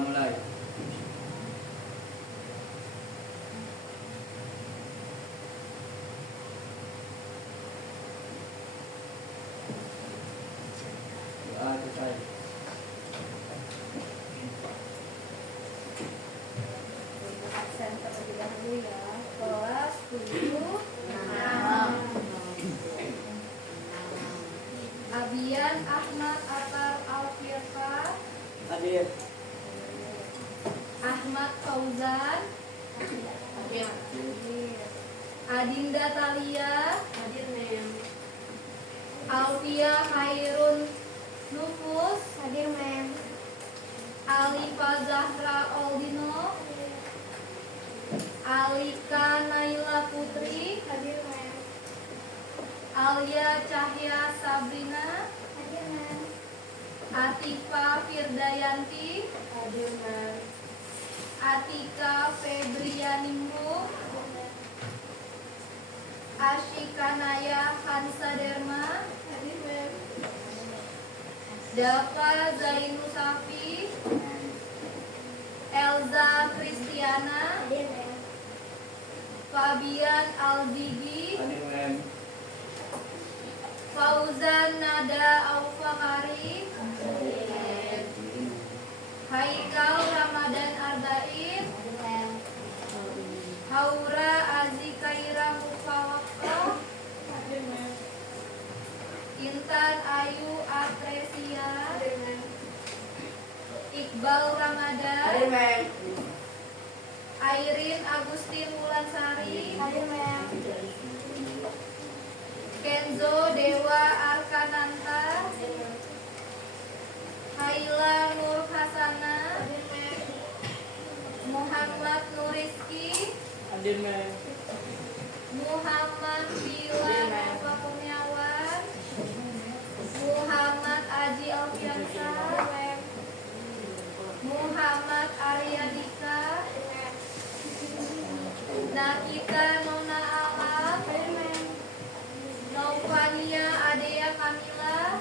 mulai. Doa selesai. Absen terlebih dahulu ya. Kelas 7 Abian Ahmad Atar Alfirka, Hadir. Ahmad Fauzan, Adinda Talia, Alfia Khairun Nufus, Alifa Zahra Oldino, Alika Naila Putri, Alia Cahya Sabrina, Atifa Firdayanti, Atika Febrianingmu, Ashikanaya Hansa Derma, Dava Zainusafi, Elza Kristiana, Fabian Alzigi, Hadir men. Fauzan Nada Aufakari, Haikal Ramadan Ardain, Haura Azikaira Mufawako, Intan Ayu Atresia, Iqbal Ramadan, Airin Agustin Wulansari, Kenzo Dewa Arkananta, Haila Nur Hasana, Muhammad Nuriski, Hadir men. Muhammad Bila Nova Kurniawan, Muhammad Aji Alfiansa, Muhammad Aryadika, Nakita Nona Alam, Novania Adea Kamila,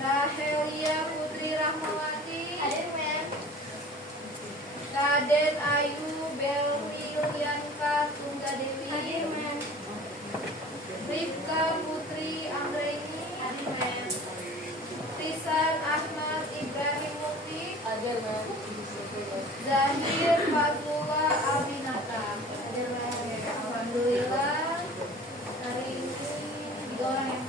Rahelia Putri Rahmawati, Raden Ayu Belwilianka Tunggadewi, Rifka Putri Anggreni, Tisan Ahmad Ibrahim Mufti, Zahir Fadlullah Abinata. Alhamdulillah hari ini 3 orang yang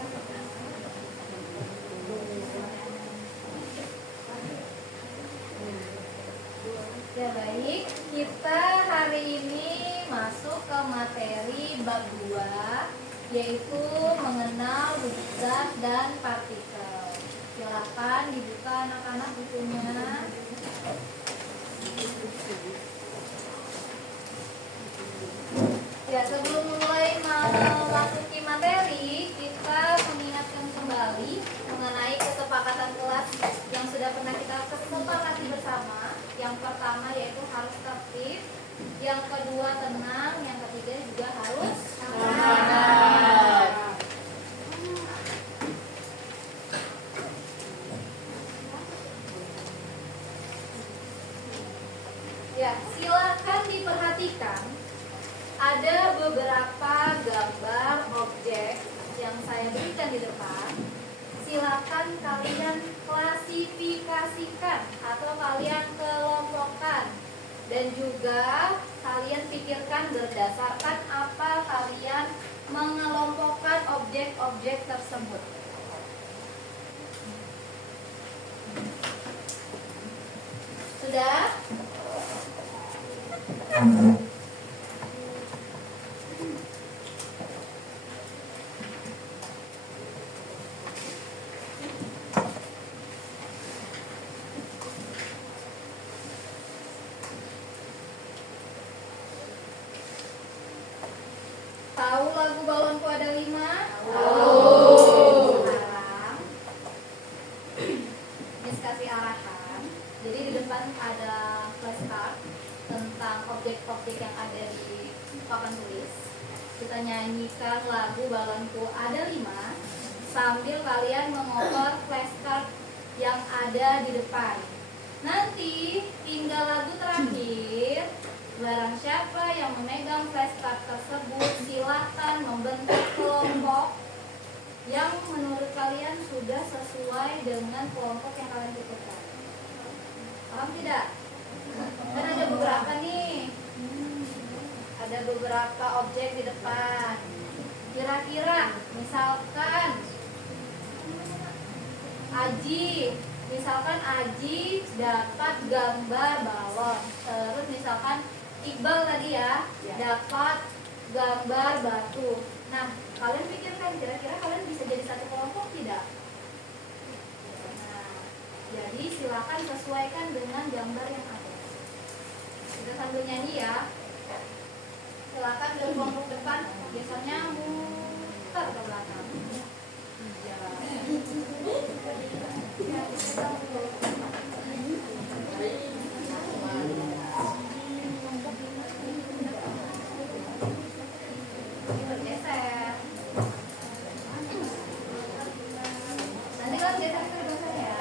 ya baik, kita hari ini masuk ke materi bab 2 yaitu mengenal wujud zat dan partikel. Silakan dibuka anak-anak bukunya. Ya, sebelum mulai memasuki materi, kita mengingatkan kembali mengenai kesepakatan kelas yang sudah pernah kita sepakati bersama. Yang pertama yaitu harus tertib, yang kedua tenang, yang ketiga juga harus sabar. Ya, silakan diperhatikan. Ada beberapa gambar objek yang saya berikan di depan. Silakan kalian klasifikasikan atau kalian kelompokkan, dan juga kalian pikirkan berdasarkan apa kalian mengelompokkan objek-objek tersebut. Sudah? Tahu lagu Balonku Ada 5? Tahu. Sekarang Miss kasih arahan. Jadi di depan ada flashcard tentang objek-objek yang ada di papan tulis. Kita nyanyikan lagu Balonku Ada 5 sambil kalian mengoper flashcard yang ada di depan. Nanti hingga lagu terakhir, barang siapa yang memegang flashcard tersebut silahkan membentuk kelompok yang menurut kalian sudah sesuai dengan kelompok yang kalian tentukan. Paham tidak? Kan ada beberapa nih. Ada beberapa objek di depan. Kira-kira misalkan Aji dapat gambar balon. Terus misalkan Iqbal tadi ya dapat gambar batu. Nah, kalian pikirkan kira-kira kalian bisa jadi satu kelompok tidak? Nah, jadi silakan sesuaikan dengan gambar yang ada. Kita sambil nyanyi ya. Silakan ke kelompok depan. Biasanya muter ke belakang. Bergeser. Nanti kalau geser ke belakang ya.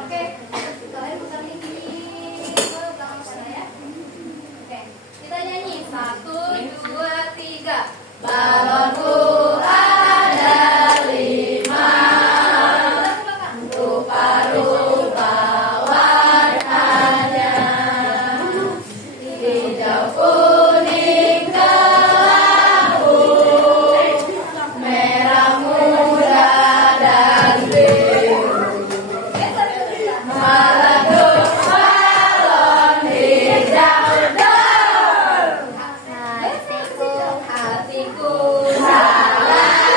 Oke, kalian putar ini ke belakang sana ya. Oke, kita nyanyi 1, 2, 3. Balonku ada 5. Rupa-rupa warnanya, hijau, kuning, kelabu, merah muda dan biru. Meleduk balon hijau dor. Hatiku salah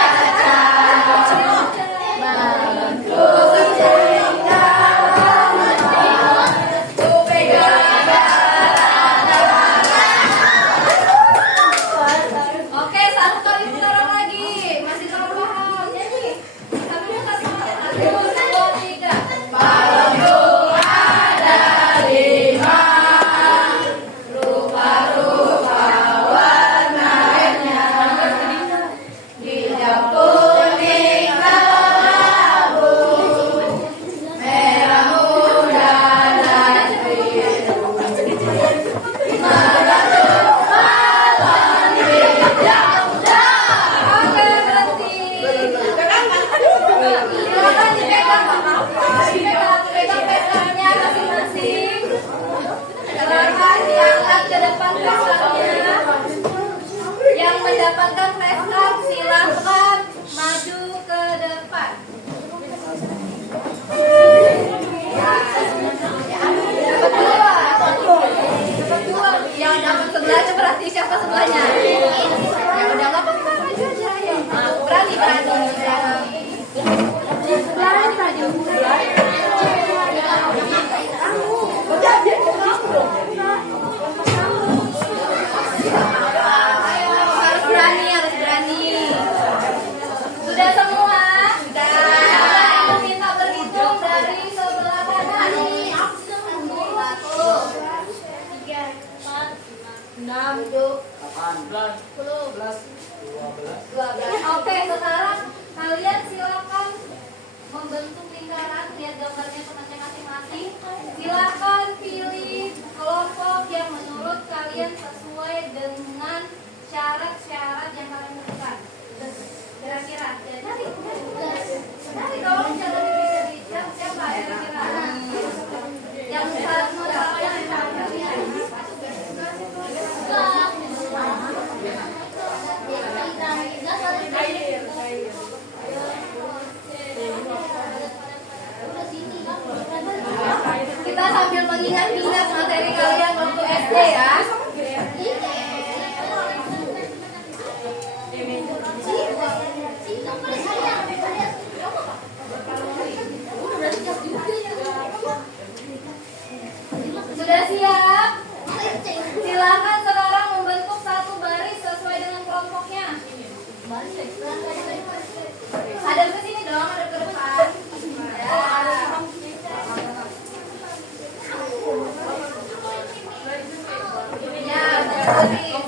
kaca. Balonku tinggal ku pegang Oke, satu kali putaran lagi. Masih belum paham. Nyanyi. Sambil kasih 1, 2, 3. Balonku ada 5. Rupa-rupa warnanya, hijau, kuning, kelabu, merah muda dan biru. Meleduk balon hijau dor. Oke, berhenti. Silakan dipegang pestanya masing-masing. Silakan diangkat ke depan pestanya. Yang mendapatkan flashcard silakan maju ke depan. Dapat dua. Yang dapat sebelahnya berarti siapa sebelahnya? Ya udah nggak apa-apa, maju aja ya. Berani. Harus berani. Sudah semua? Saya meminta berhitung dari sebelah kanan. 1, 2, 3, 4, 6, 7, 8, 10, 12. Oke, sekarang kalian silakan membentuk lingkaran. Lihat gambarnya teman-teman masing-masing. Silakan pilih kelompok yang menurut kalian sesuai dengan syarat-syarat yang kalian tentukan. Kira-kira, ya, nanti dong, jangan dipikir siapa kira-kira yang satu kita sambil mengingat-ingat materi kalian waktu SD ya. Sudah siap? Silakan sekarang membentuk satu baris sesuai dengan kelompoknya. Hadap ke sini dong, hadap ke depan. Ya, baris.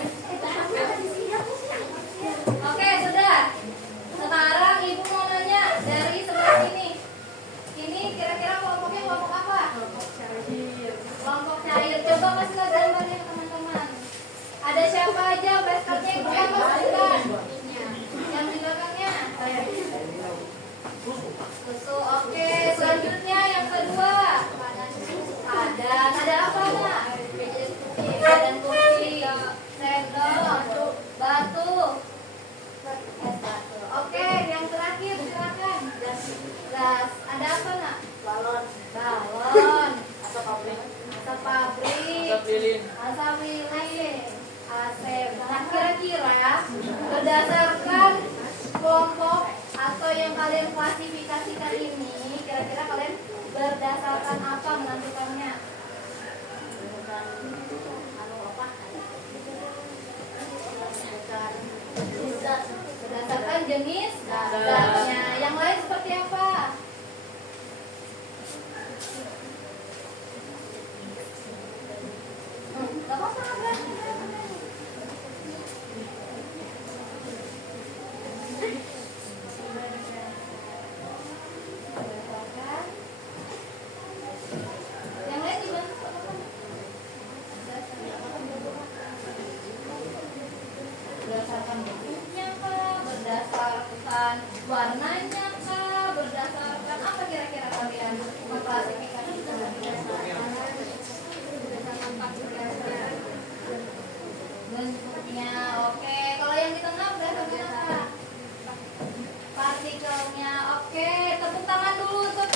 Siapa aja flashcardnya yang pertama bukan? Yang di belakangnya. Susu. Oke, selanjutnya yang kedua. Ada apa nak? Dan kopi, sendok, batu. Oke, yang terakhir silakan. Gas. Ada apa nak? Balon. Asap pabrik. Asap lilin. Asep. Nah, kira-kira berdasarkan kelompok atau yang kalian klasifikasikan ini, kira-kira kalian berdasarkan apa menentukannya? Berdasarkan jenis zatnya. Yang lain seperti apa? Gak apa-apa, berarti. Yang lain gimana? Berdasarkan bentuknya kah? Berdasarkan warnanya kah? Berdasarkan apa kira-kira kalian mengklasifikasikan? Bentuknya. Oke, kalau yang di tengah berdasarkan apa? Partikelnya. Oke, tepuk tangan dulu untuk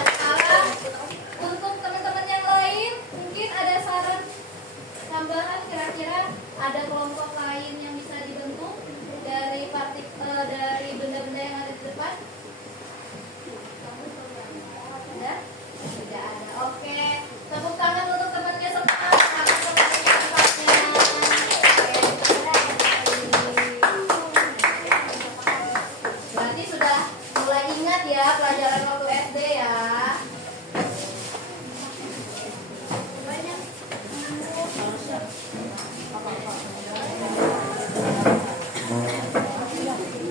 sekarang untuk teman-teman yang lain mungkin ada saran tambahan, kira-kira ada kelompok lain yang bisa dibentuk dari dari benda-benda yang ada di depan? Ada? Tidak ada. Oke, tepuk tangan untuk temannya semangat. Berarti sudah mulai ingat ya pelajaran waktu SD ya.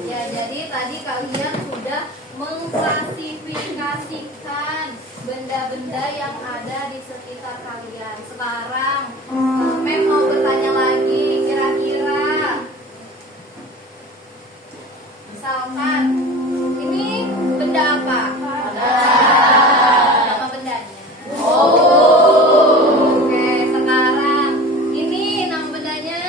Ya, jadi tadi kalian sudah mengklasifikasikan benda-benda yang ada di sekitar kalian. Sekarang Mem mau bertanya lagi, kira-kira misalkan ini benda apa? Nama bendanya. Oke, sekarang ini nama bendanya.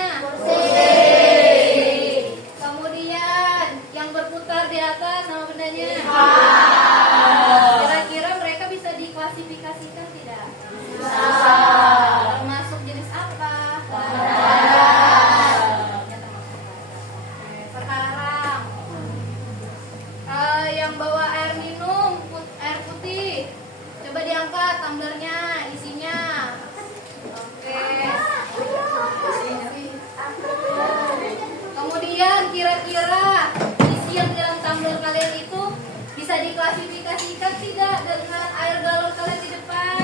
Kemudian yang berputar di atas nama bendanya. Kira-kira mereka bisa diklasifikasikan tidak? Termasuk jenis apa? Sekarang yang bawa air minum, air putih, coba diangkat tumblernya, isinya. Oke. Kemudian kira-kira isi yang dalam tumbler kalian itu bisa diklasifikasikan tidak dengan air galon kalian di depan?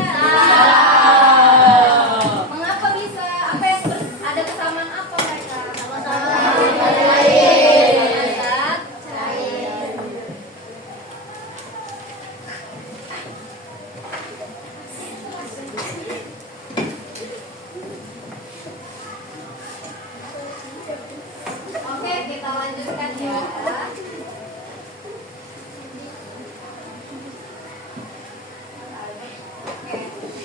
Mengapa bisa? Apa yang ada kesamaan apa mereka? Oke, kita lanjutkan ya. Oke.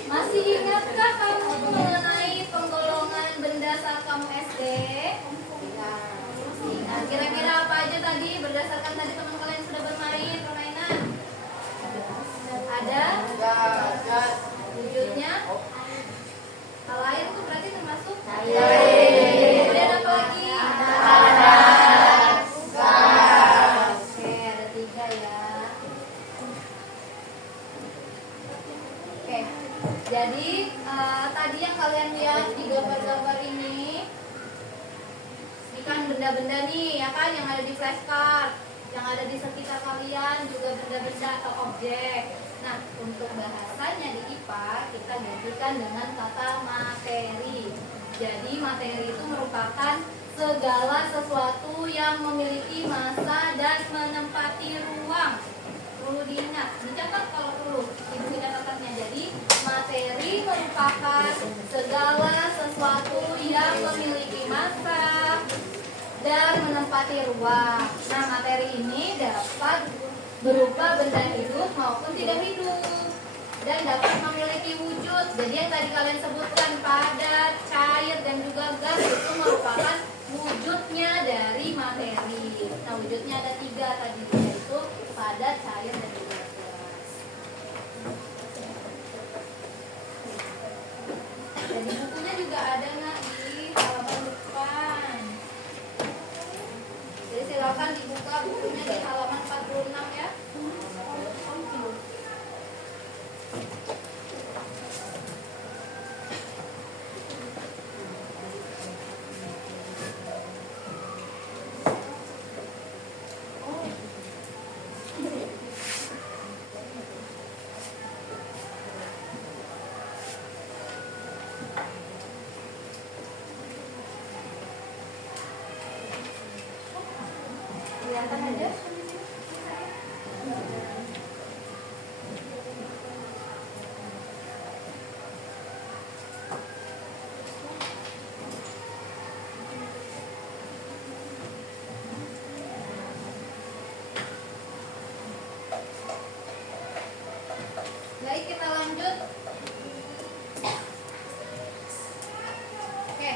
Masih ingatkah kamu mengenai penggolongan benda saat kamu SD? Masih ingat. Kira-kira apa aja tadi berdasarkan tadi teman kalian sudah bermain permainan? Ada? Wujudnya? Kalau air itu berarti termasuk? Kemudian apa lagi? Oke, ada 3 ya. Oke, jadi tadi yang kalian lihat di gambar-gambar ini kan benda-benda nih, ya kan, yang ada di flashcard, yang ada di sekitar kalian juga benda-benda atau objek. Nah, untuk bahasanya di IPA kita gantikan dengan kata materi. Jadi materi itu merupakan segala sesuatu yang memiliki massa dan menempati ruang. Perlu diingat, dicatat kalau perlu, ibu catatannya. Jadi materi merupakan segala sesuatu dan menempati ruang. Nah, materi ini dapat berupa benda hidup maupun tidak hidup dan dapat memiliki wujud. Jadi yang tadi kalian sebutkan padat, cair, dan juga gas itu merupakan wujudnya dari materi. Nah, wujudnya ada 3 tadi, yaitu padat, cair, dan juga gas. Jadi bukunya juga ada nggak di halaman depan. Jadi silakan dibuka bukunya di halaman 46 ya. Kelihatan aja. Baik, kita lanjut. Oke.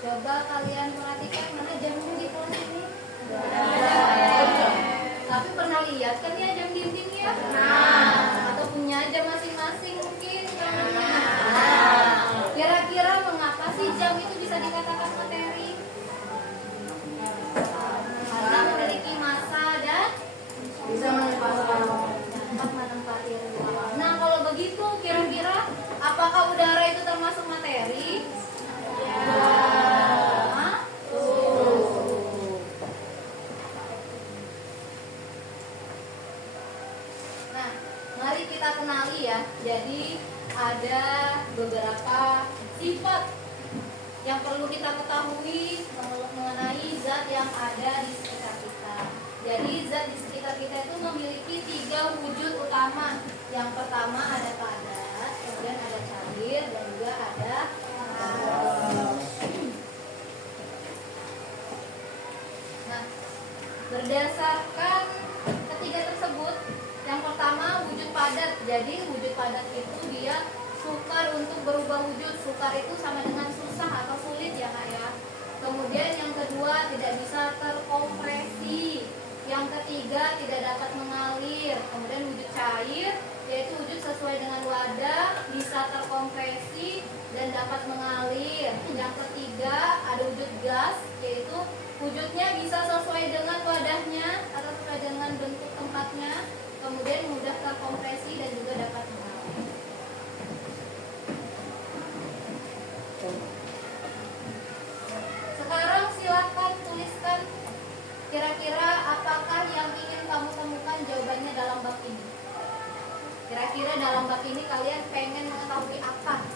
Coba kalian perhatikan mana jamnya di kelas ini. Tapi pernah lihat kan ya jam dinding ya? Atau punya jam masing-masing mungkin jamnya. Kira-kira mengapa sih jam itu bisa dikatakan materi? Karena memiliki massa dan Bisa dapat menempati ruang. Nah, kalau begitu kira-kira apakah udara itu termasuk materi? Hah? Nah, mari kita kenali ya. Jadi ada beberapa sifat yang perlu kita ketahui mengenai zat yang ada di sekitar kita. Jadi zat di sekitar kita itu memiliki 3 wujud utama. Yang pertama ada padat, kemudian ada cair, dan juga ada gas. Nah, berdasarkan ketiga tersebut, yang pertama wujud padat. Jadi wujud padat itu dia sukar untuk berubah wujud. Sukar itu sama dengan susah atau sulit ya Kak ya. Kemudian yang kedua tidak bisa terkompresi. Yang ketiga tidak dapat mengalir. Kemudian wujud cair yaitu wujud sesuai dengan wadah, bisa terkompresi dan dapat mengalir. Yang ketiga ada wujud gas, yaitu wujudnya bisa sesuai dengan wadahnya atau sesuai dengan bentuk tempatnya, kemudian mudah terkompresi dan juga dapat mengalir. Sekarang silakan tuliskan kira-kira apakah yang ingin kamu temukan jawabannya dalam bab ini. Kira-kira dalam bab ini kalian pengen mengetahui apa?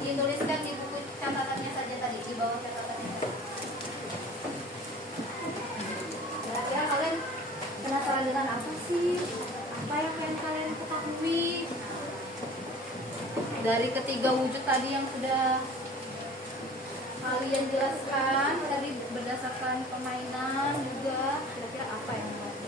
Dituliskan di buku catatannya saja tadi, di bawah catatannya. Kira-kira kalian penasaran dengan apa sih? Apa yang pengen kalian ketahui? Dari ketiga wujud tadi yang sudah kalian jelaskan tadi berdasarkan permainan juga, kira-kira apa yang kalian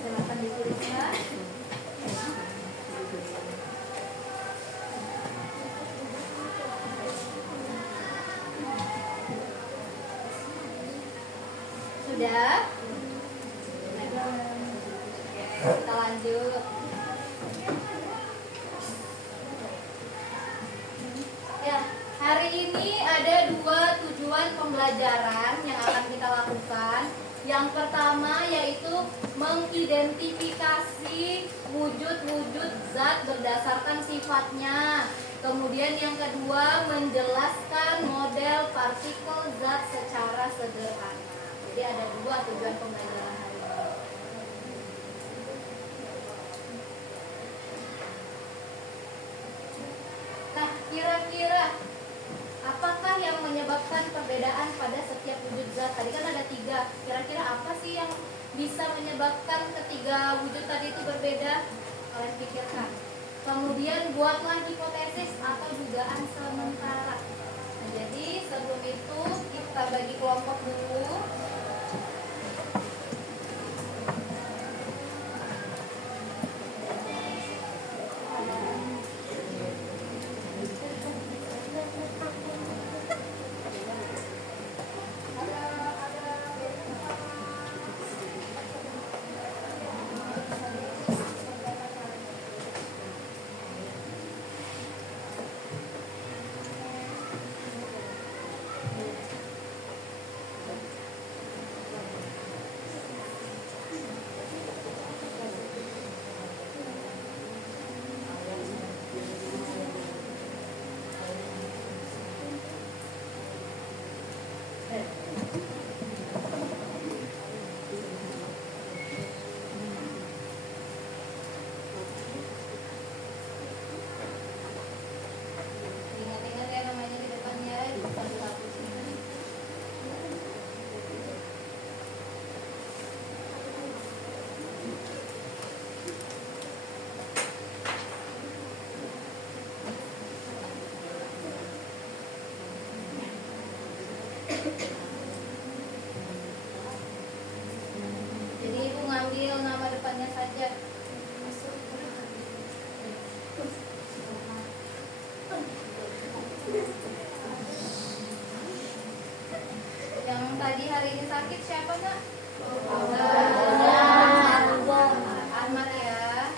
silakan dituliskan. Sudah? Kita lanjut. Ya, hari ini ada 2 tujuan pembelajaran yang akan kita lakukan. Yang pertama yaitu mengidentifikasi wujud-wujud zat berdasarkan sifatnya. Kemudian yang kedua menjelaskan model partikel zat secara sederhana. Jadi ada 2 tujuan pembelajaran hari ini. Nah, kira-kira apakah yang menyebabkan perbedaan pada setiap wujud zat? Tadi kan ada 3. Kira-kira apa sih yang bisa menyebabkan ketiga wujud tadi itu berbeda? Kalian pikirkan. Kemudian buatlah hipotesis atau dugaan sementara. Nah, jadi sebelum itu kita bagi kelompok dulu. Ingat-ingat ya namanya di depannya, satu-satu sini. Jadi ibu ngambil nama depannya saja. Yang tadi hari ini sakit siapa nak? Ahmad ya.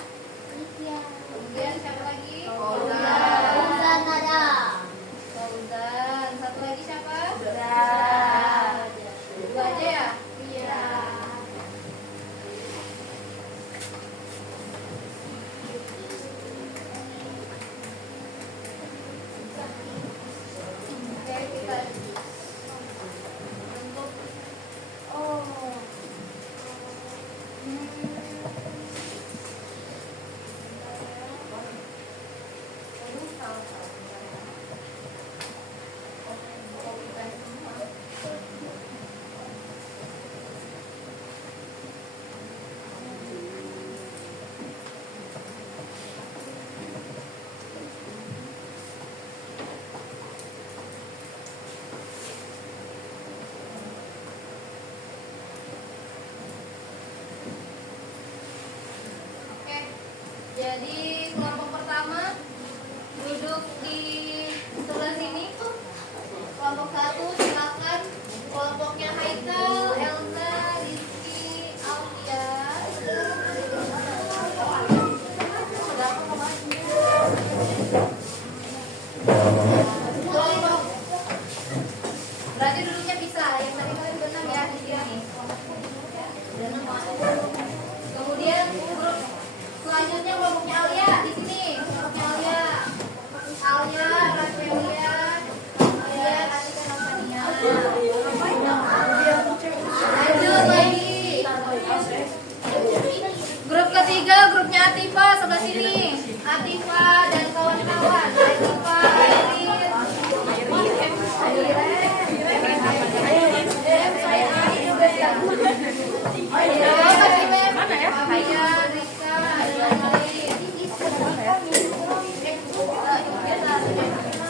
Kemudian siapa lagi? Fauzan. Satu lagi siapa? Dua aja ya? Oke, kita bentuk. Oke, jadi kelompok pertama duduk di sebelah sini. Kelompok satu silakan. Kelompoknya Haikal, Elza, Rizky, Aulia. Berarti duduknya bisa. Yang tadi kalian berenam ya di sini. Kemudian grup selanjutnya kelompoknya Alia di sini. Kelompoknya Alia, Rafaelia, Alia, Atika, Nafania. Lanjut lagi. Grup ketiga grupnya Atifa sebelah sini. Atifa dan kawan-kawan. Atifa,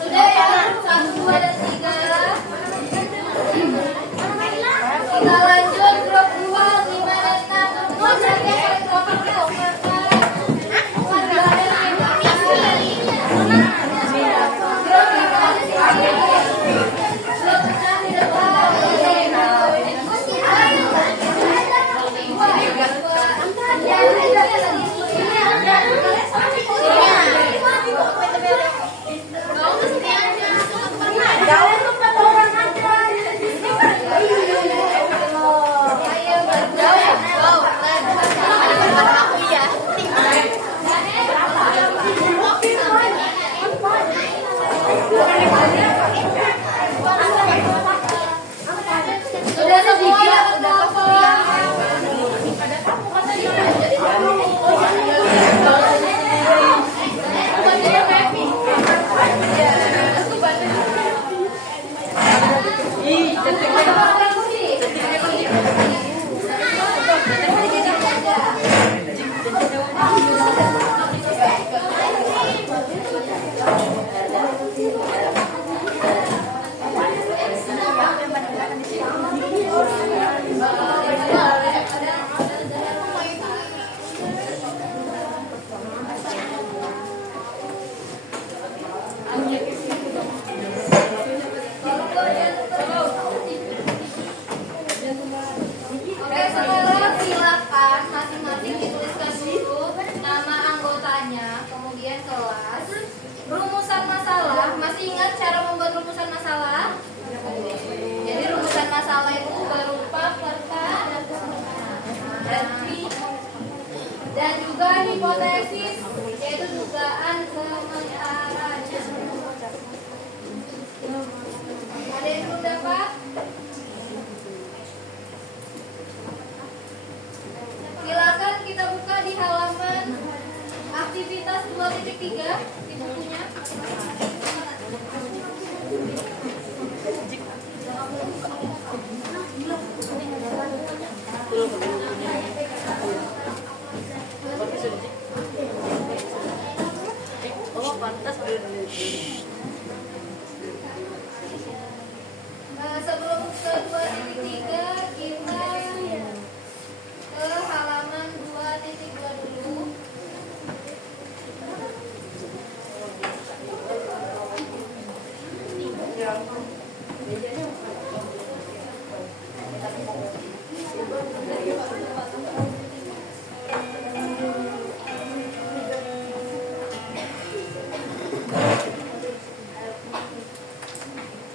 sudah ya, 1, 2, dan 3. Kita lanjut grup 2, gimana status keluarganya kalian kelompok Sudah semua ya cara membuat rumusan masalah? Jadi rumusan masalah itu berupa peta dan juga hipotesis, yaitu dugaan sementara. Ada yang belum dapat? Silakan kita buka di halaman aktivitas 2.3 di bukunya. Oh, pantas Sebelum ke 2.3 kita ke halaman 2.2 dulu.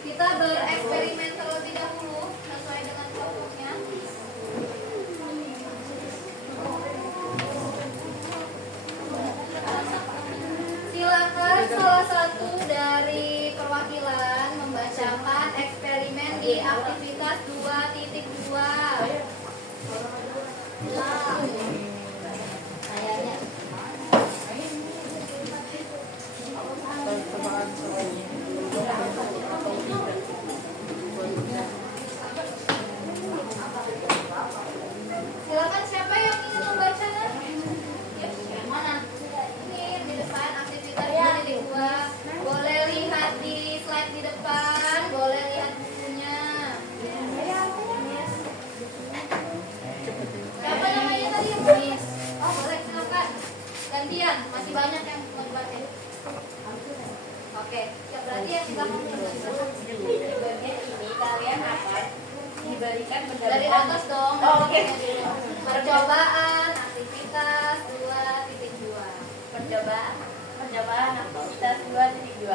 Kita bereksperimen terlebih dahulu sesuai dengan kelompoknya. Silakan salah satu dari perwakilan membacakan eksperimen di aktivitas 2.2. Kayaknya silakan, siapa yang ingin membacanya? Yang mana? Ini di depan aktivitas 2.2. Boleh lihat di slide di depan, boleh lihat bukunya. Siapa namanya tadi? Miss. Oh, boleh, silakan. Gantian, masih banyak yang mau dibaca. Oke, ya berarti yang di belakang Di bagian ini kalian akan diberikan dari atas dong. Oh, oke. Percobaan aktivitas 2.2. Percobaan aktivitas 2.2.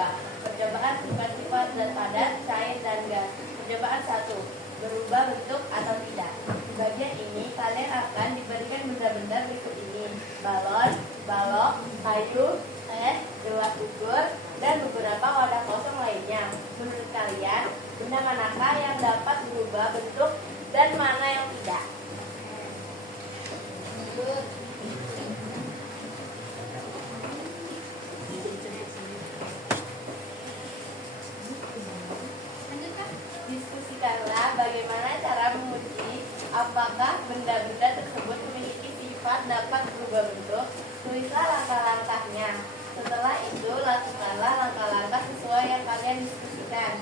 Percobaan sifat-sifat zat padat, cair dan gas. Percobaan 1. Berubah bentuk atau tidak. Di bagian ini kalian akan diberikan benda-benda berikut ini: balon, balok, kayu, gelas ukur, dan beberapa wadah kosong lainnya. Menurut kalian, benda manakah yang dapat berubah bentuk dan mana yang tidak? Good. Lanjutkan. Diskusikanlah bagaimana cara menguji apakah benda-benda tersebut memiliki sifat dapat berubah bentuk. Tulislah langkah-langkahnya. Setelah itu, lakukanlah langkah-langkah sesuai yang kalian diskusikan.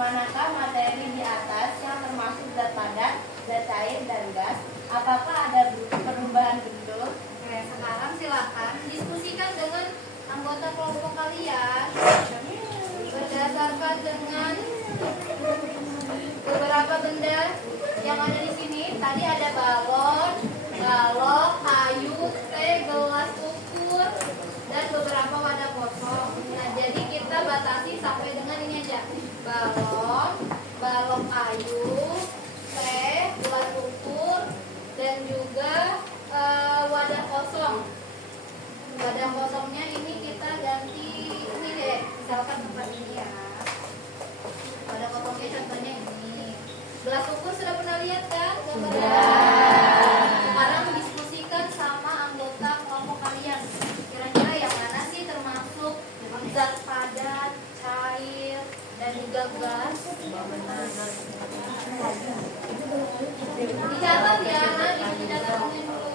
Manakah materi di atas yang termasuk zat padat, zat cair, dan gas? Apakah ada perubahan bentuk? Oke, sekarang silakan diskusikan dengan anggota kelompok kalian berdasarkan dengan beberapa benda yang ada di sini. Tadi ada balon, balok, kayu, teh, gelas ukur, dan beberapa wadah kosong. Nah, jadi kita batasi sampai dengan ini aja: balon, balok kayu, teh, gelas ukur, dan juga wadah kosong. Wadah kosongnya ini kita ganti ini deh, misalkan seperti ini ya. Wadah kosongnya contohnya ini. Gelas ukur sudah pernah lihat kan gambarnya? Sekarang diskusikan sama anggota kelompok kalian. Kira-kira yang mana sih termasuk zat padat, cair, dan juga gas? Dicatat ya, dicatat dulu.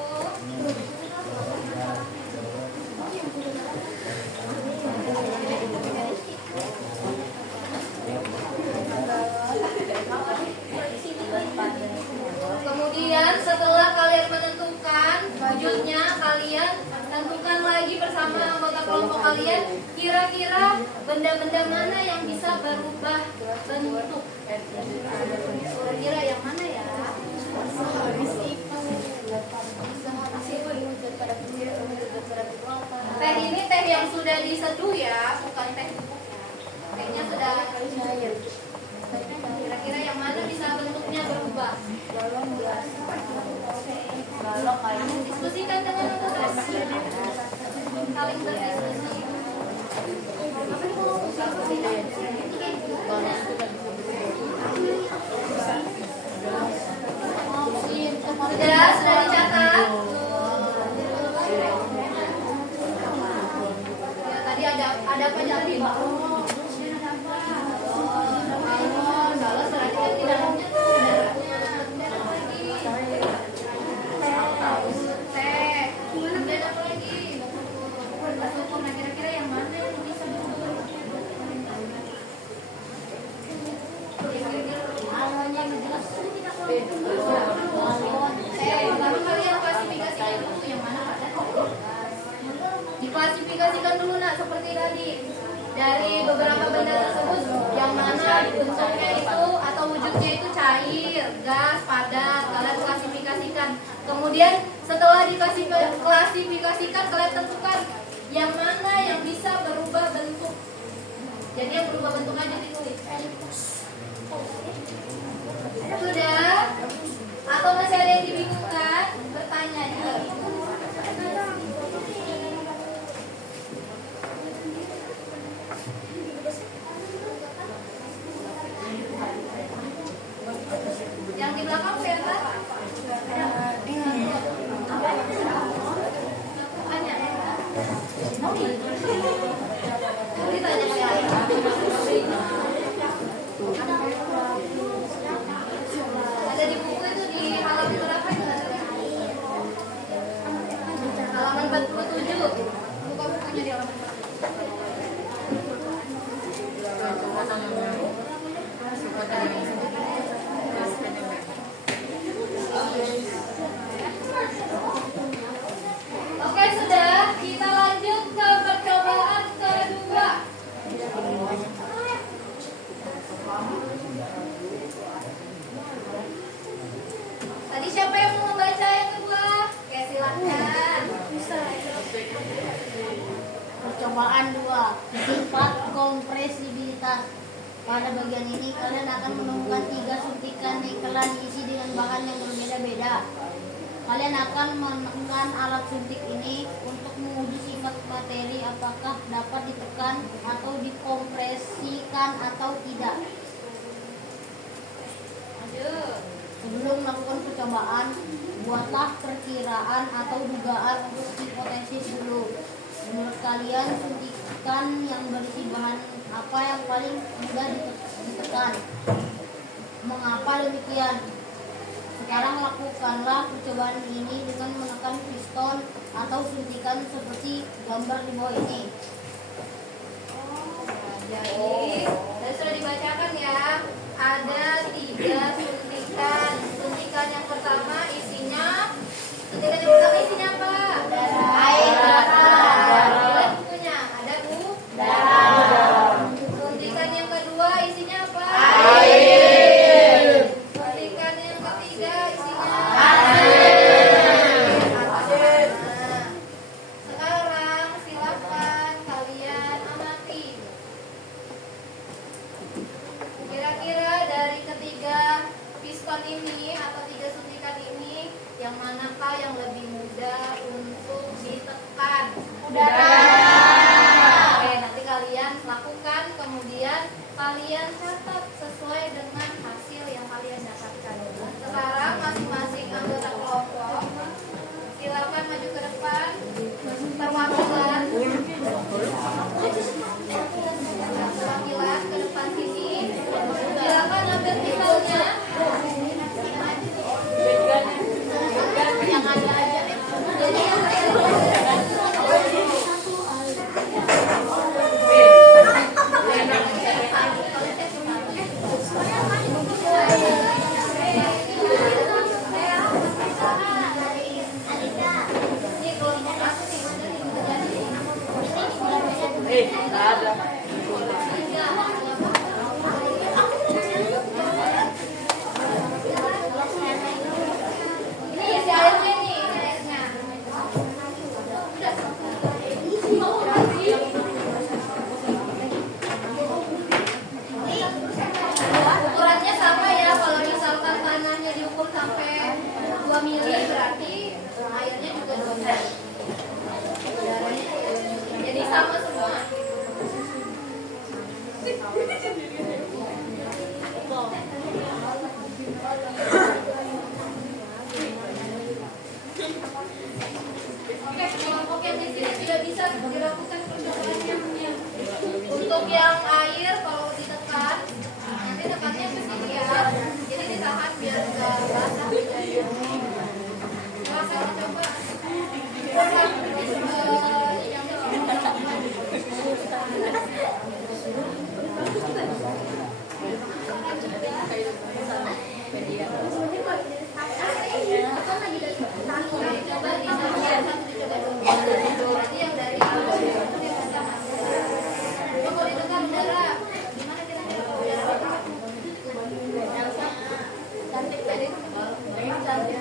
Kemudian setelah kalian menentukan wujudnya, kalian tentukan lagi bersama anggota kelompok kalian kira-kira benda-benda mana yang bisa berubah bentuk. Kira-kira yang mana ya? Teh ini teh yang sudah diseduh ya, bukan teh bubuk ya. Teh balon gas, balok kayu. Diskusikan dengan tugas. Saling berdiskusi. Sudah dicatat. Ya, tadi ada apa tadi, Pak? Balon berarti kan di dalamnya tuh ada lagi. Teh. Kemudian apa lagi? Bersyukur. Nah, kira-kira yang mana yang bisa bersyukur? Lalu kalian klasifikasikan dulu yang mana pada diklasifikasikan dulu nak seperti tadi dari beberapa benda tersebut yang mana bentuknya itu atau wujudnya itu cair, gas, padat. Kalian klasifikasikan. Kemudian setelah diklasifikasikan kalian tentukan yang mana yang bisa berubah bentuk. Jadi yang berubah bentuk aja ditulis. Sudah? Atau masih ada yang dibingungkan? Bertanya juga bingung. Yang di belakang kelihatan? Tanya. Ditanya siapa? Ada di buku itu di halaman berapa itu? Halaman 47. Buka bukunya di halaman 47. Oke, sudah. Kita lanjut ke percobaan kedua. Tadi siapa yang mau membaca yang kedua? Oke, silakan. Percobaan 2, sifat kompresibilitas. Pada bagian ini kalian akan menemukan 3 suntikan nikelan diisi dengan bahan yang berbeda-beda. Kalian akan menekan alat suntik ini untuk menguji sifat materi apakah dapat ditekan atau dikompresikan atau tidak. Lanjut. Sebelum melakukan percobaan, buatlah perkiraan atau dugaan untuk hipotesis dulu. Menurut kalian, suntikan yang berisi bahan apa yang paling mudah ditekan? Mengapa demikian? Sekarang lakukanlah percobaan ini dengan menekan piston atau suntikan seperti gambar di bawah ini. Jadi, tadi sudah dibacakan ya. Ada 3 suntikan. Suntikan yang pertama isinya apa? Air. Lihat bukunya. Ada Bu? Suntikan yang kedua isinya apa? Air. Suntikan yang ketiga isinya air. Nah, sekarang silakan kalian amati. Kira-kira dari ketiga piston ini atau 3 suntikan ini, yang manakah yang lebih mudah untuk ditekan? Udara. Oke, nanti kalian lakukan, kemudian kalian catat sesuai dengan hasil yang kalian dapatkan. Sekarang masing-masing anggota kelompok silakan maju ke depan, perwakilan ke depan sini. Silakan ambil pisaunya. Yang ada aja. Jadi 2 mili berarti airnya juga 2 mili. Jadi sama semua. Oke, kelompok yang di sini tidak bisa dilakukan percobaannya. Untuk yang air kalau ditekan, nanti tekannya ke sini ya. Jadi ditahan biar nggak basah. Silakan dicoba. Berarti yang dari mau ditekan udara. Gimana kira-kira kalau udara? Cantik tadi. Cantik.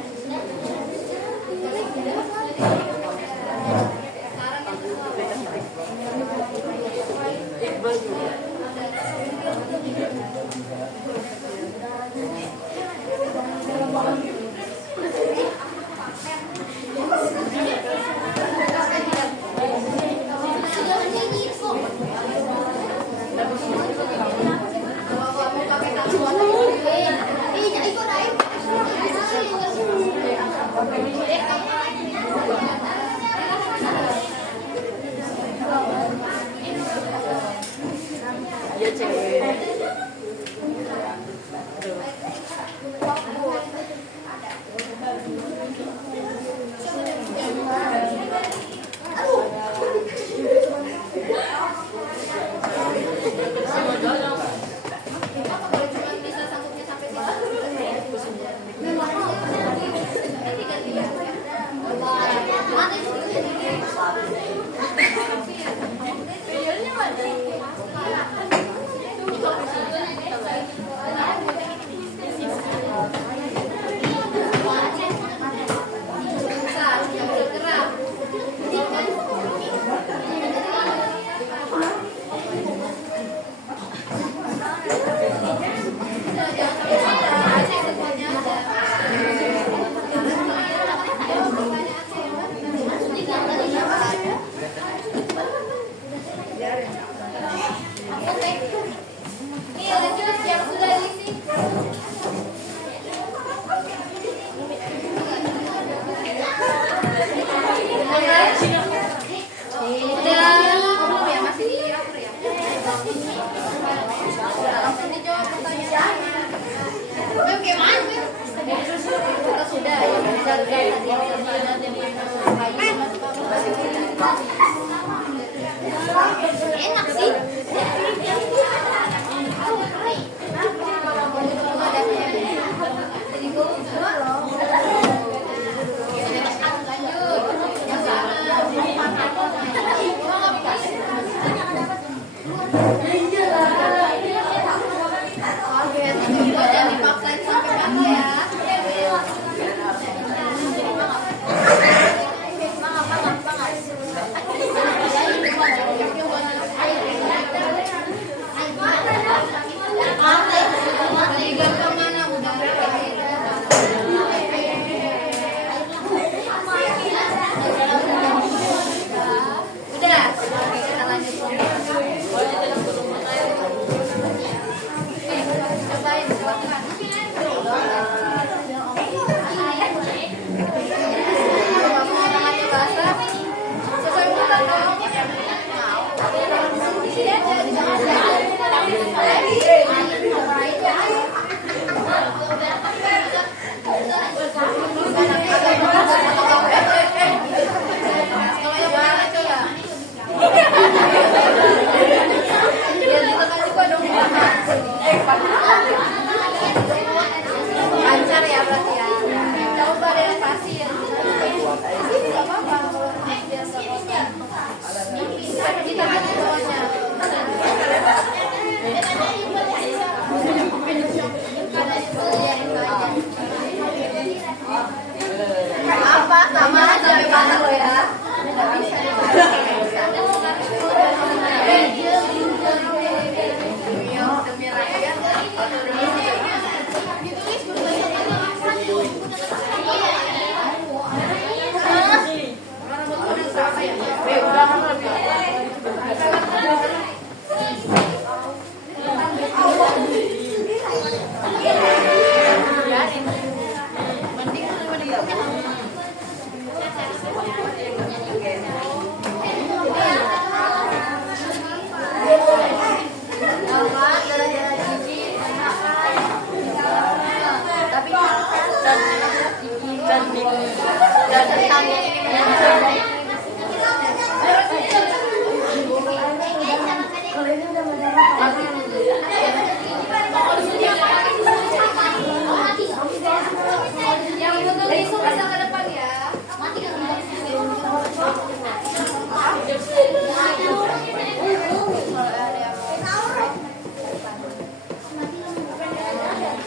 Sekarang yang enak sih. Jangan dipaksain sampai mati ya. Lancar ya berarti ya. Coba renovasi ya. Gak apa-apa. Biasa kok. Kita kan semuanya. Apa? Sama sampai mana lo ya? Demi rakyat atau demi Yang butuh tisu bisa ke depan ya.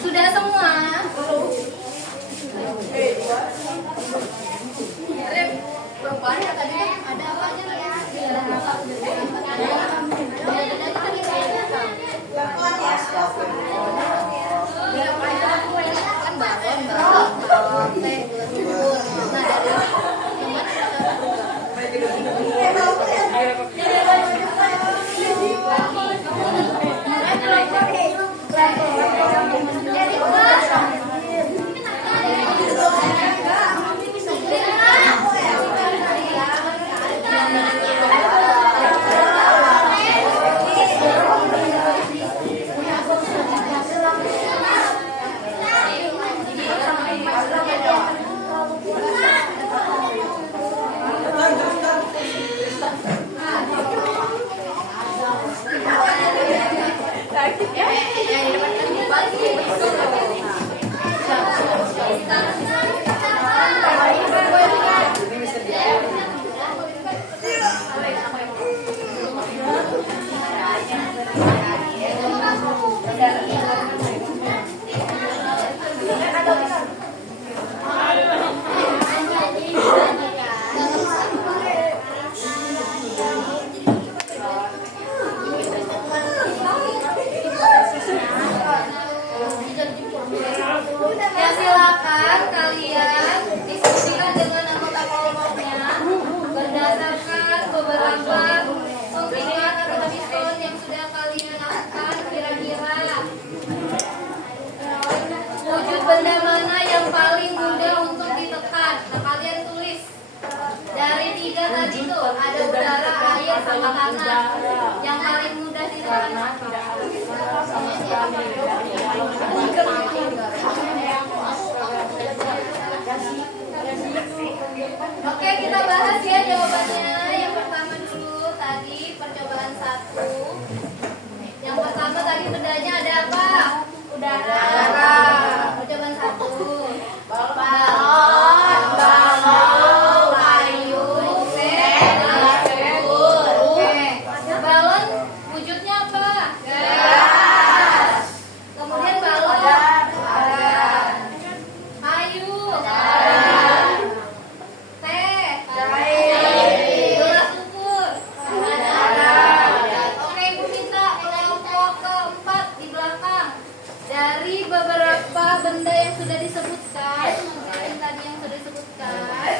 Sudah semua? Perempuan ya tadi ada apanya ya? Ya silakan kalian diskusikan dengan anggota kelompoknya berdasarkan beberapa penghitungan atau diskon yang sudah kalian lakukan. Kira-kira wujud benda mana yang paling mudah untuk ditekan? Nah, kalian tulis dari 3 tadi tuh ada udara, air, sama tanah. Yang paling mudah ditekan Oke, kita bahas ya jawabannya. Yang pertama dulu tadi percobaan 1. Yang pertama tadi bedanya ada apa? Udara. Percobaan 1. Balon, payung, dapur. Oke. Balon wujudnya apa? Gas. Kemudian balon. Payung. Gelas ukur. Oke, Ibu minta kelompok keempat di belakang. Dari beberapa benda yang sudah disebutkan, yang tadi yang sudah disebutkan,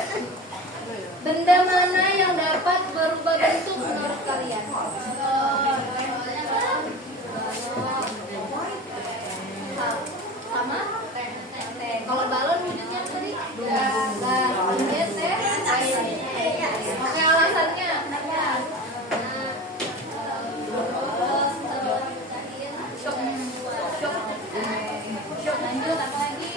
benda mana yang dapat berubah bentuk menurut kalian? Sama? Kalau balon wujudnya tadi? Kemudian air. Oke, alasannya? Shock. Lanjut, apa lagi?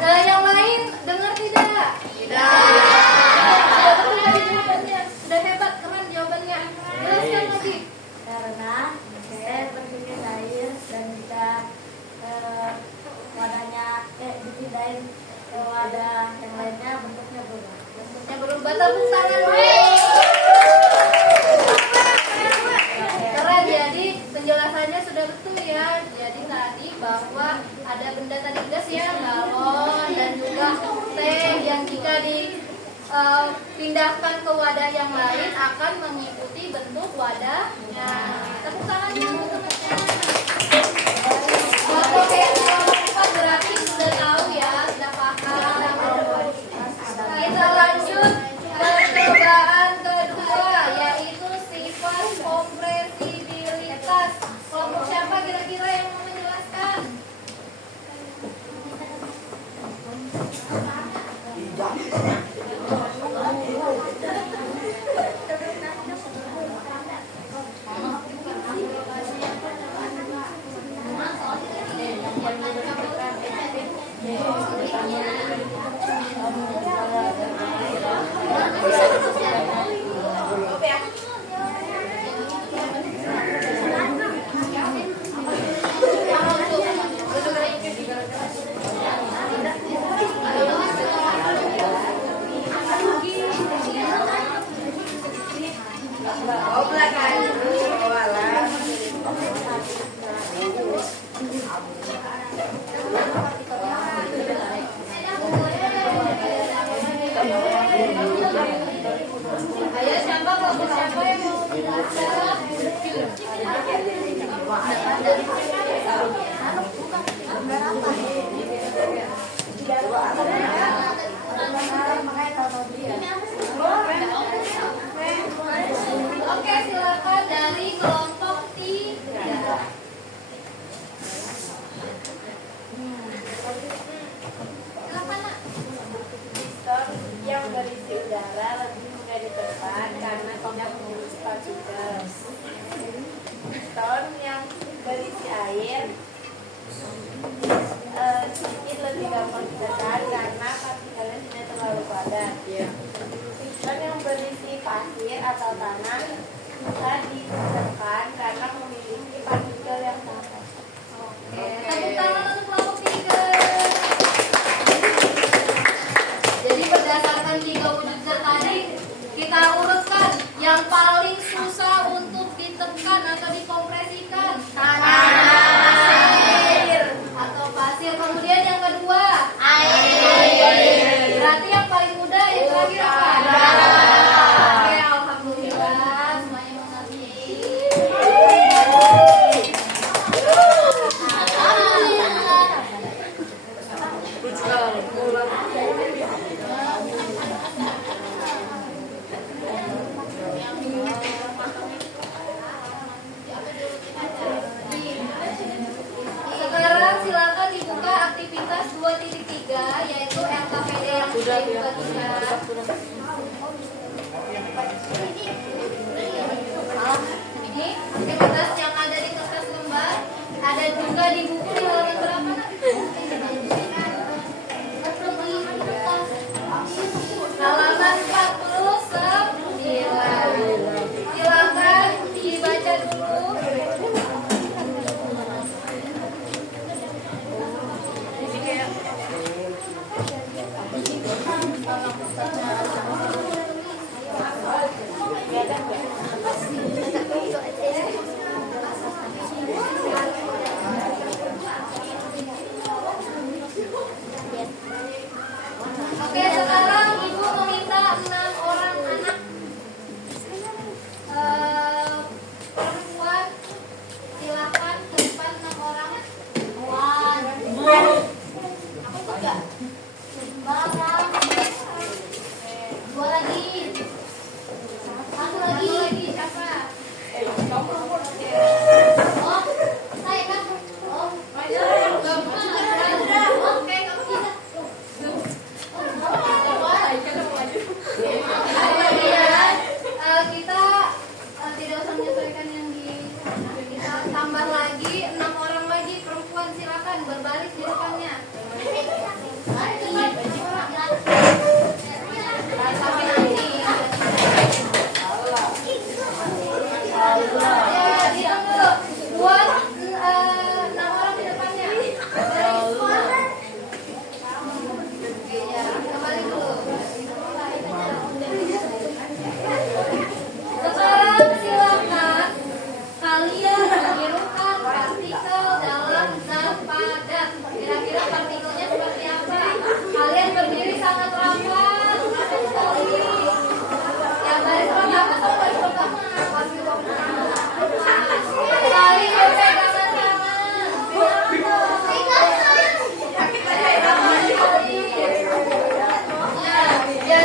Nah, yang lain dengar tidak? Sudah betul tadi jawabannya. Sudah hebat, keren jawabannya. Jelaskan lagi. Karena saya berpikir air dan jika wadahnya dipindahin ke wadah yang lainnya bentuknya berubah. Bentuknya berubah, tepuk tangan. Keren, jadi penjelasannya sudah betul ya. Jadi tadi bahwa ada benda tadi gas ya, galon dan juga teh yang jika dipindahkan ke wadah yang lain akan mengikuti bentuk wadahnya. Tepuk tangannya untuk teman-teman. Oke, berarti sudah tahu ya, sudah paham. kita lanjut percobaan kedua, yaitu sifat kompresibilitas. Kelompok siapa kira-kira yang mau menjelaskan? Ayo siapa kelompok siapa yang mau menjelaskan? Oke, silakan dari kelompok 3. Silakan, Nak. Piston yang berisi udara lebih mudah ditekan karena tidak memiliki partikel. Piston yang berisi air sedikit lebih gampang ditekan karena partikelnya tidak terlalu padat. Piston yang berisi pasir atau tanah bisa ditekan karena memiliki partikel yang padat. Oke, tepuk tangan untuk kelompok 3. Jadi berdasarkan 3 wujud zat tadi, kita urutkan yang paling susah untuk ditekan atau dikompresikan. Tanah, atau pasir. Kemudian yang kedua, air. Berarti yang paling mudah yang terakhir apa? Oke, alhamdulillah semuanya mengerti. Sekarang silakan dibuka aktivitas 2.3, yaitu LKPD yang sudah dibuka. Ini aktivitas yang ada di kertas lembar, ada juga di buku di halaman berapa? Halaman 49. Silakan dibaca dulu.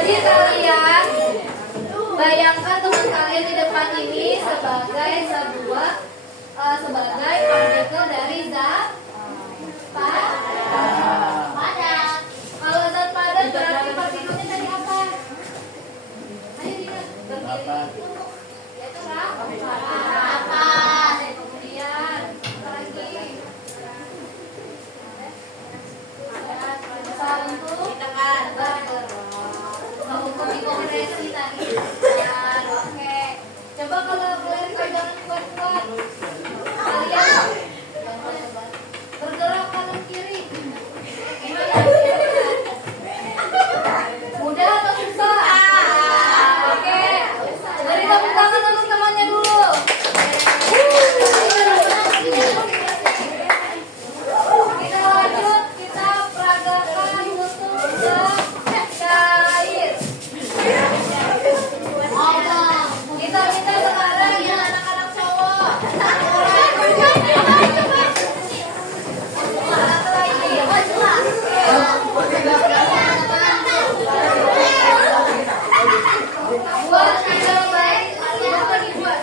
Jadi kalian bayangkan teman kalian di depan ini sebagai partikel dari zat padat. Kalau zat padat berarti partikelnya dari apa? Ayo lihat. Rapat. Yaitu rapat. Kemudian apa lagi? Ditekan. Mengukur kompresi tadi. Oke. Coba kalau kalian pegangan kuat-kuat, kalian bergerak kanan kiri. Mudah atau susah? Oke. Beri tepuk tangan untuk temannya dulu. Kita lanjut, kita peragakan untuk cair. Kita minta sekarang yang anak-anak cowok. Buat yang baik, apa dibuat?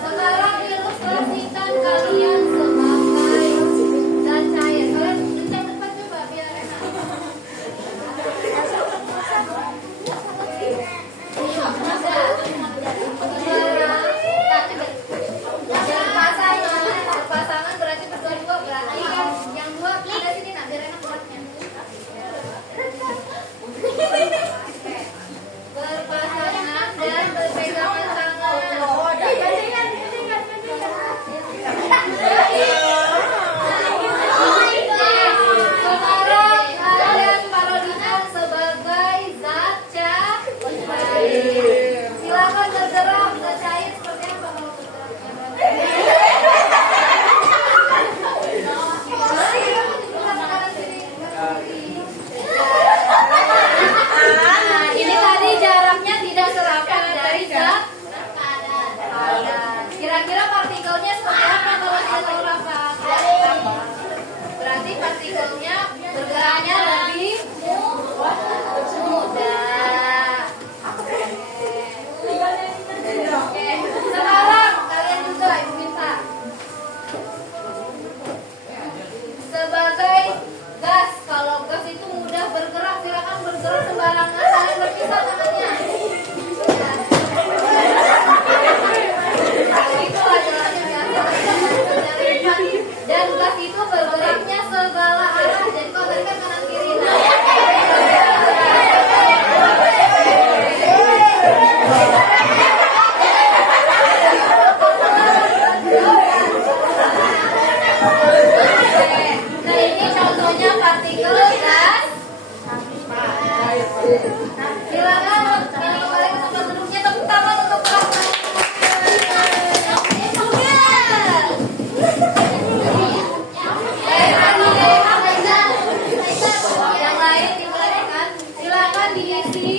Sekarang ilustrasikan kalian sebagai zat cair. Kalian kencang depan coba biar enak. Berpasangan berarti berdua-dua berarti yang dua ada sini nak biar enak buatnya. Berpasangan dan berpegangan tangan. Sekarang kalian parodikan sebagai zat cair. Silakan bergerak. Zat cair seperti apa kalau Nah, ini tadi jaraknya tidak serapat dari zat padat. Kira-kira partikelnya seperti apa kalau tidak terlalu rapat? Berarti partikelnya bergeraknya lebih mudah. Oke, sekarang kalian juga ibu minta sebagai gas. Kalau gas itu mudah bergerak, silakan bergerak sembarangan, saling berpisah tangannya. Itu adalah biasa. Dan gas itu bergeraknya segala arah. Jadi kalau tadi kan kanan kiri. Nah, ini contohnya partikel gas. Silakan kembali ke tempat duduknya. Tepuk tangan untuk pelaksanaan. Yang lain diperhatikan. Silakan diisi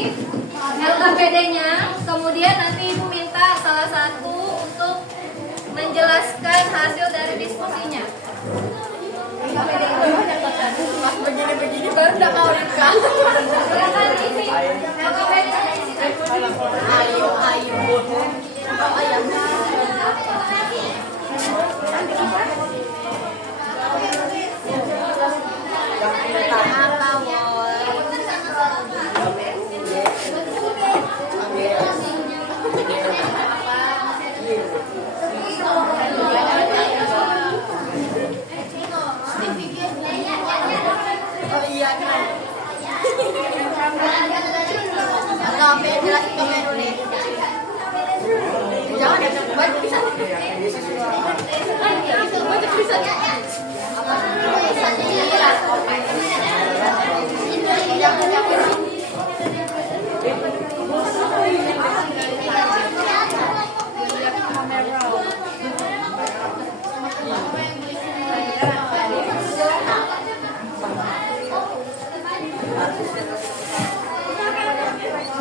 LKPD-nya. Kemudian nanti ibu minta salah satu untuk menjelaskan hasil dari diskusinya. Begini baru udah mau nikah. Silakan diisi LKPD-nya diisikan. Ayo. Oh iya kan. Apa yang jelasin ke menu nih? Jangan baca bisa. Baca bisa. Apa?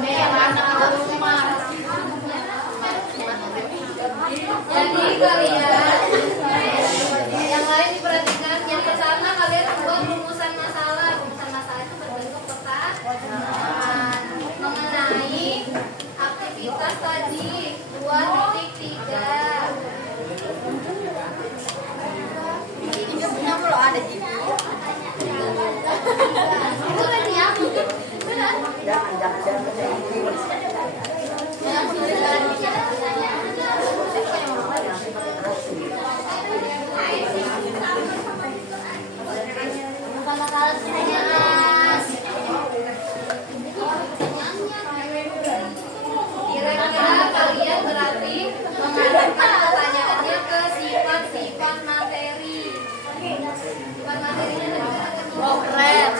Yang mana rumah? Jadi kalian yang lain diperhatikan. Yang pertama kalian buat rumusan masalah. Rumusan masalah itu berbentuk pertanyaan mengenai aktivitas tadi 2.3. Ini punya lo ada gitu. Itu lagi aku. Masalah pertanyaan. Kira-kira kalian berarti mengarahkan pertanyaannya ke sifat-sifat materi. Sifat materinya tadi kan Keren.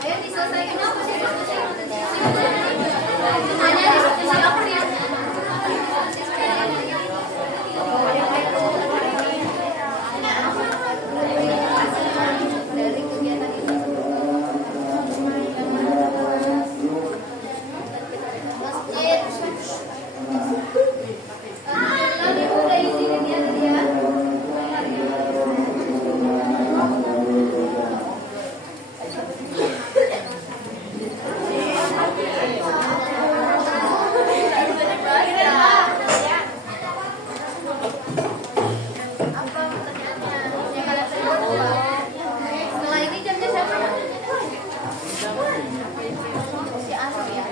ayo diselesaikan apa sih hanya diskusi apa ya? Dari kegiatan itu masjid. Tadi udah isi kegiatan ya. Apa pertanyaannya? Yang kalian tanyakan. Setelah ini jamnya siapa? Si Asri ya.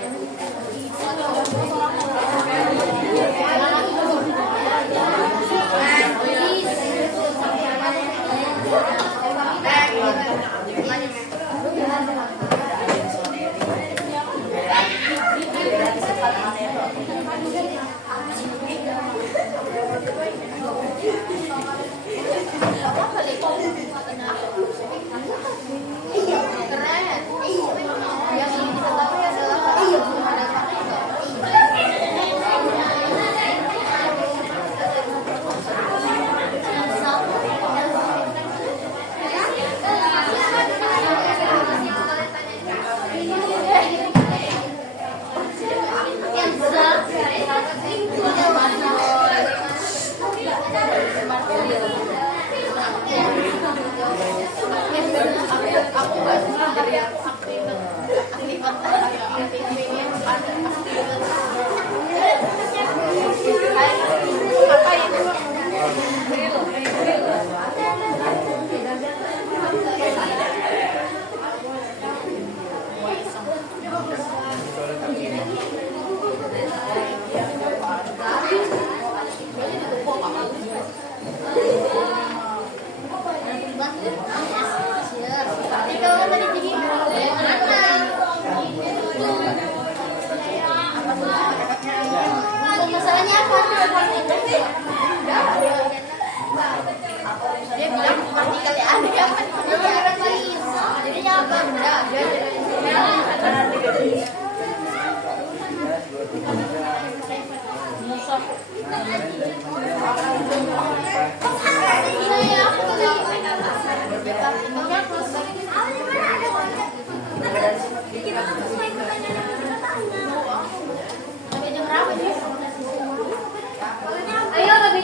Keren. Yang ini kita tahu adalah belum ada Aku nggak suka dari masalahnya apa? dia bilang partikel ada yang Jadinya apa? Ayo lebih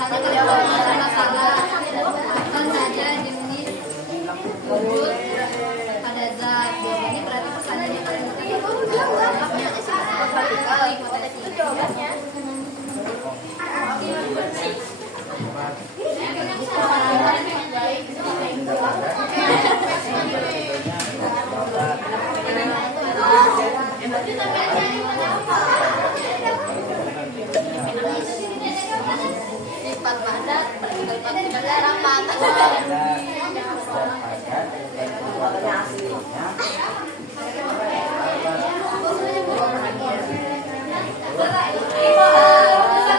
misalnya kalau ada masalah akan saja jenis wujud ada zat. Ini berarti pertanyaannya kalian kalau hipotesis jawabannya lipat padat lipat harapan.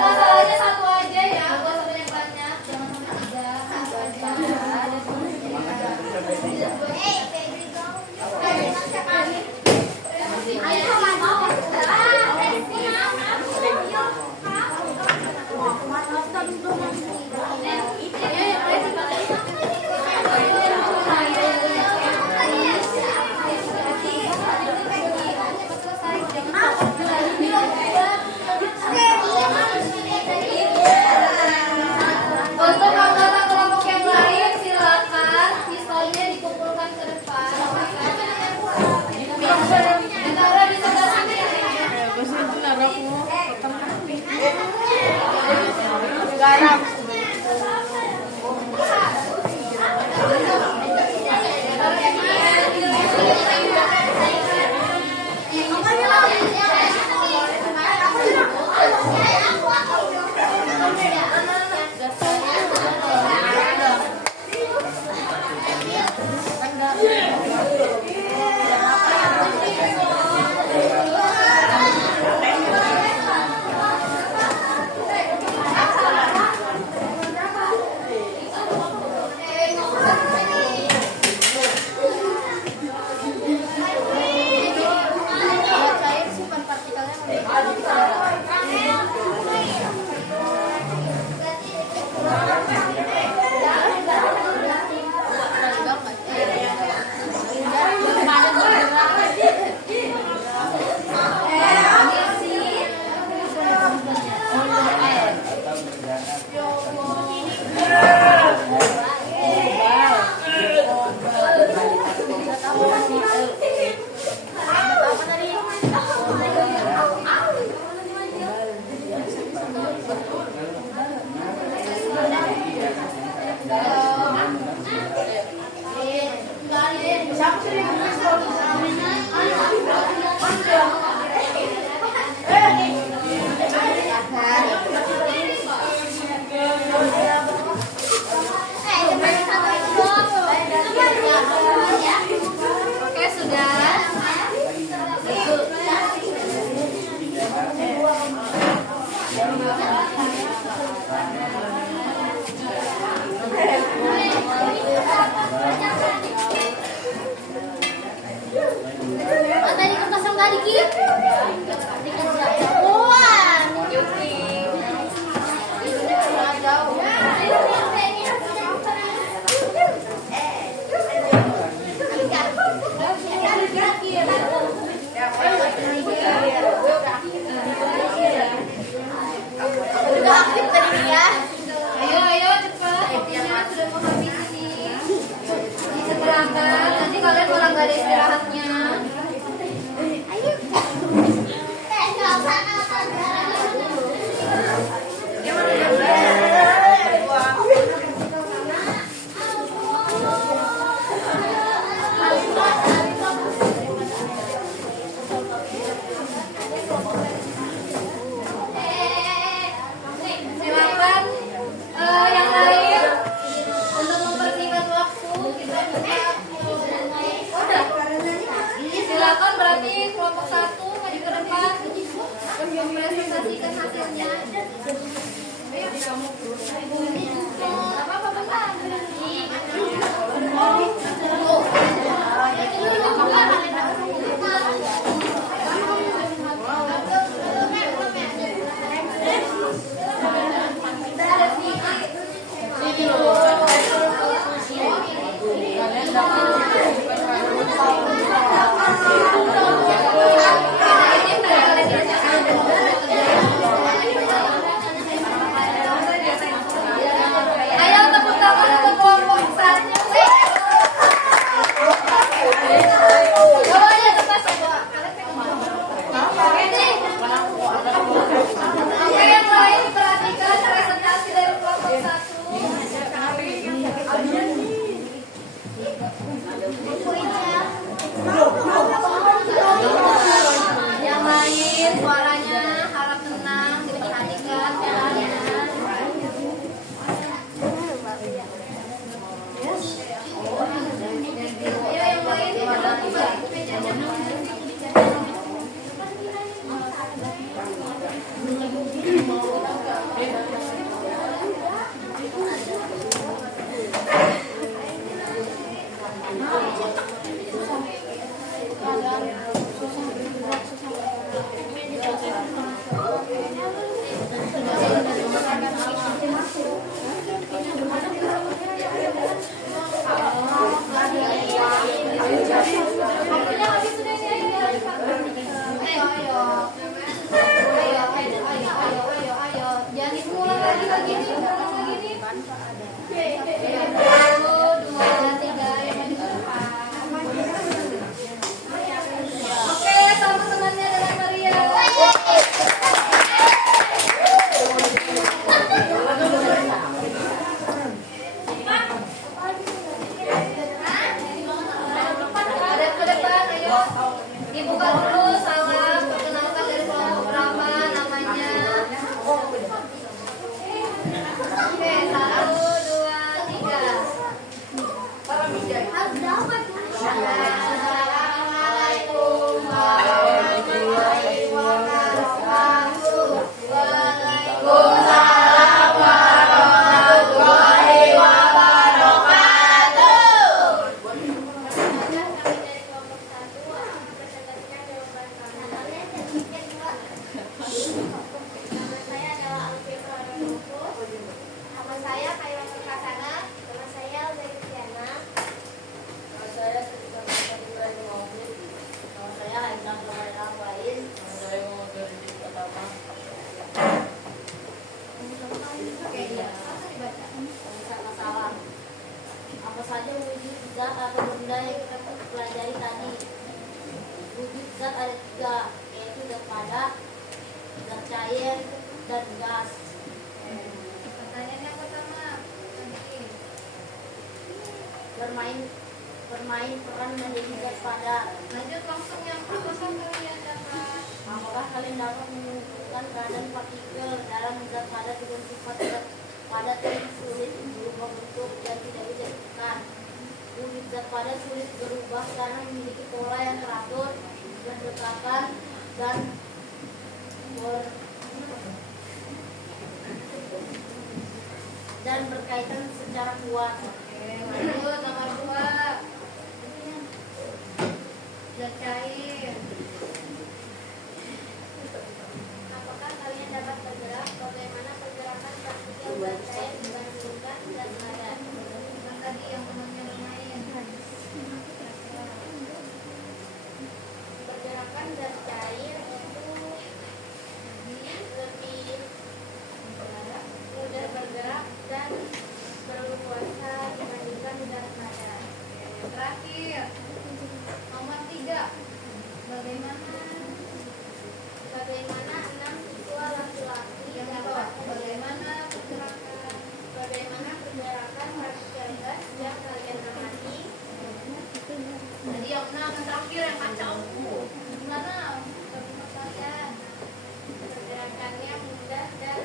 Masalahnya satu aja ya, gak usah banyak banyak, jangan sampai tiga, satu Untuk anggota kelompok yang lain silakan pistolnya dikumpulkan ke depan. Negara di sebelah sini. Garam. Oke, sudah. Tadi kertas yang tadi Ki. Udah aktif tadi ya. Ayo cepat. Waktunya sudah mau habis ini. Istirahatkan. Nanti kalian malah nggak ada istirahatnya. Silakan yang lain untuk mempersingkat waktu kita udah. Silakan berarti kelompok 1 maju ke depan mempresentasikan hasilnya. Ulangin, ulang lagi nih, ulang lagi nih. 1, 2, 3, yang maju ke depan. Oke, sama temannya dengan Maria. Hadap ke depan, ayo. Dibuka dulu, salam. Perkenalkan dari kelompok berapa namanya. Oke, 1, 2, 3. Assalamualaikum warahmatullahi wabarakatuh. Waalaikumsalam warahmatullahi wabarakatuh. Kami dari kelompok 1 akan mempresentasikan jawaban kami. Nama saya adalah Alfie Pradanovo. Nama saya Kayla Perkasana. Nama saya Zaidiana. Nama saya Serika Ibrahim Maulid. Nama saya Haidam Pemain Lain. Nama saya Muhammad Rizky Pratama. Oke, ya. Langsung dibaca. Bisa masalah. Apa saja wujud zat atau benda yang kita pelajari tadi? Wujud zat ada 3, yaitu zat padat, zat cair, dan gas. Pertanyaan yang pertama, nanti. Bermain peran menjadi zat padat. Lanjut langsung yang apakah kalian dapat? Apakah kalian dapat menentukan keadaan partikel dalam zat padat dengan sifat zat padat yang sulit berubah bentuk dan tidak bisa ditekan? Wujud zat padat sulit berubah karena memiliki pola yang teratur, berdekatan, dan berkaitan secara kuat. Oke, lanjut nomor 2. Zat cair. Apakah kalian dapat bergerak? Bagaimana pergerakan partikel zat cair dibandingkan zat padat? Yang tadi yang temannya bermain. Pergerakan zat cair itu lebih mudah bergerak dan berkuasa dibandingkan zat padat. Oke, terakhir. Nomor 3. Bagaimana 6 siswa laki-laki Yang dapat kedua, bagaimana pergerakan? bagaimana pergerakan partikel gas yang kalian amati? Jadi yang 6 yang terakhir yang kacau. Gimana? Bagaimana kalian? Pergerakannya mudah dan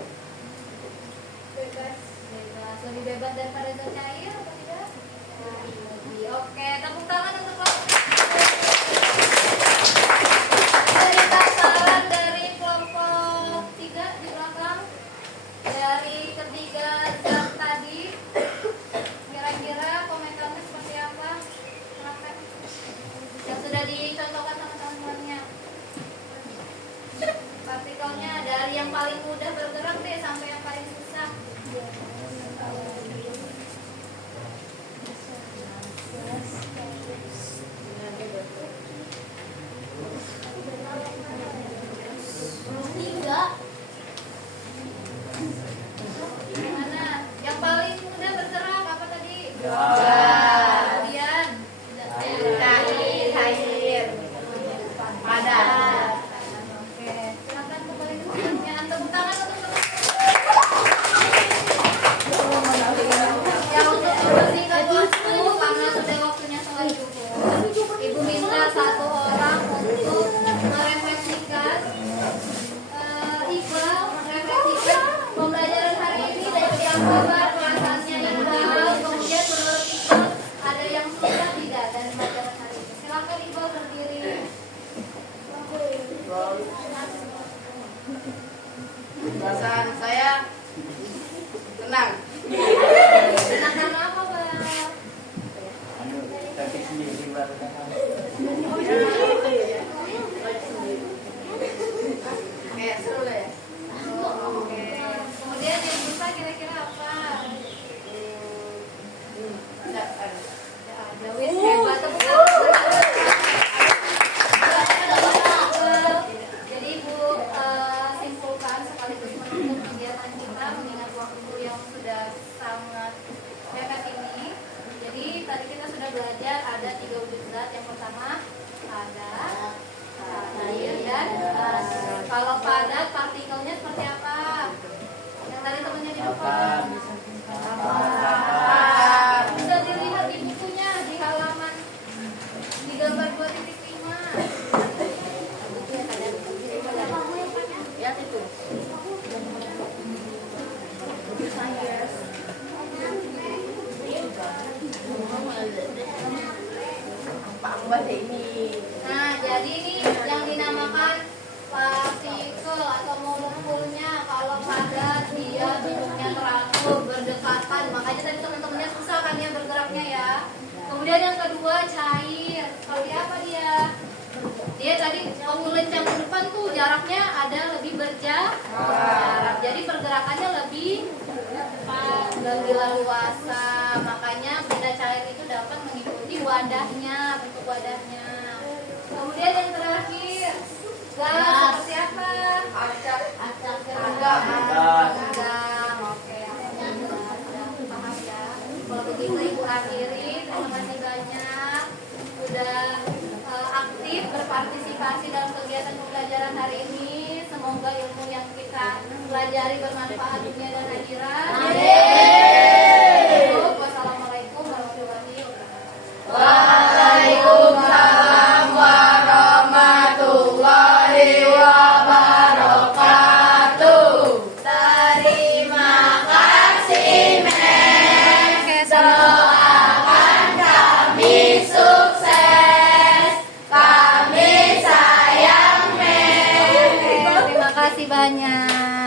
bebas. Bebas, lebih bebas daripada zat cair atau tidak? Lebih. Oke, tepuk tangan untuk kelompok. Cerita saran dari kelompok 3 di belakang. Dari ketiga zat tadi, kira-kira komentarnya seperti apa? Silakan. Yang sudah dicontohkan sama teman-temannya. Partikelnya dari yang paling mudah bergerak deh sampai yang paling susah. Tiga, Gimana? Yang paling mudah bergerak apa tadi? Gas. Kemudian Cair, padat. Oke, silakan kembali ke pertanyaan. Tepuk tangan untuk teman. Yang untuk membersihkan waktu karena sudah waktunya sholat zuhur. Ibu minta 1 orang untuk merefleksikan. Iqbal merefleksikan pembelajaran hari ini dari yang kabar perasaannya Iqbal. Kemudian menurut Iqbal ada yang susah tidak dari pelajaran hari ini. Silakan Iqbal berdiri. Perasaan saya tenang. Senang karena apa, Bang? Tapi sendiri baru Kayak seru lah ya. Oke. Kemudian yang susah kira-kira apa? Enggak ada. Ada wis hebat tepuk tangan. Jadi Ibu simpulkan sekaligus menutup kegiatan kita Bisa dilihat di bukunya di halaman di gambar 2.5. Ya itu. Pak Mbak ini. Nah, jadi ini yang dinamakan partikel atau molekulnya. Kalau padat dia bentuknya teratur, berdekatan. Makanya tadi teman-temannya susah kan ya bergeraknya ya. Kemudian yang kedua cair. Seperti apa dia? Dia tadi waktu lencang ke depan tuh jaraknya ada lebih berjarak. Jadi pergerakannya lebih cepat, lebih leluasa. Makanya benda cair itu dapat mengikuti wadahnya, bentuk wadahnya. Kemudian yang terakhir, gas seperti apa? Acak. Tegang. Oke. Paham ya. Kalau begitu Ibu akhiri. Terima kasih banyak sudah aktif berpartisipasi dalam kegiatan pembelajaran hari ini. Semoga ilmu yang kita pelajari bermanfaat dunia dan akhirat. Amin. Wassalamualaikum warahmatullahi wabarakatuh. Waalaikumsalam warahmatullahi wabarakatuh. Terima kasih, Mem. Doakan kami sukses. Kami sayang, Mem. Terima kasih banyak.